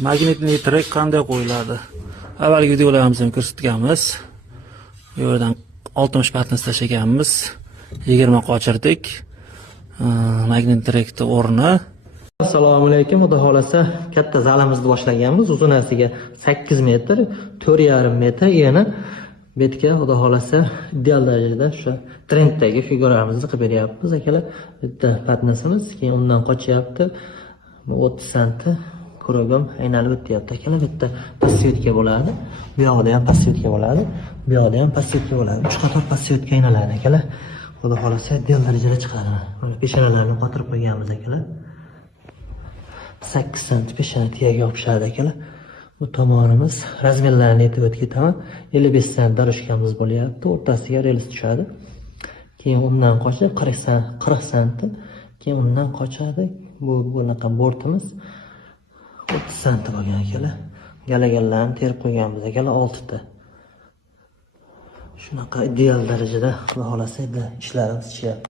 Magnitli trak qanday qo'yiladi? Avvalgi videolarimizda ko'rsatganmiz. Bu yerdan 60 patnis tashlaganmiz. 20 qochirdik. Magnitli trakning o'rni. Assalomu alaykum. Xudo xolasa katta zalimizni boshlaganmiz. Uzunasiga 8 metr, 4,5 metr yana betga xudo xolasa ideal darajada o'sha trenddagi figuramizni qilib beryapmiz akalar. Bitta patnisimiz, keyin undan qochyapti. 30 santi kurogam aynalib o'tyapti akalar. Bitta pasyotka bo'ladi. Bu yoqda ham pasyotka bo'ladi. Bu yoqda ham pasyotka bo'ladi. 3 qator pasyotka aynaladi akalar. Xudo xolasa ideal darajada chiqadi. Mana peshonalarni qotirib qo'yganmiz akalar. 8 sant peshona tiyaga yopishadi akalar. Bu tomonimiz razmerlarini aytib o'tib ketaman. 55 sant daroshkamiz bo'lyapti. O'rtasiga rels tushadi. Keyin undan qochadi 40 sant. Keyin undan qochadi. Bu bunaqa bortimiz 30 sant bo'lgan akalar. Galaganlarni terib qo'yganmiz akalar 6 ta. Shunaqa ideal darajada xudo xolasa ishlarimiz chishyapti.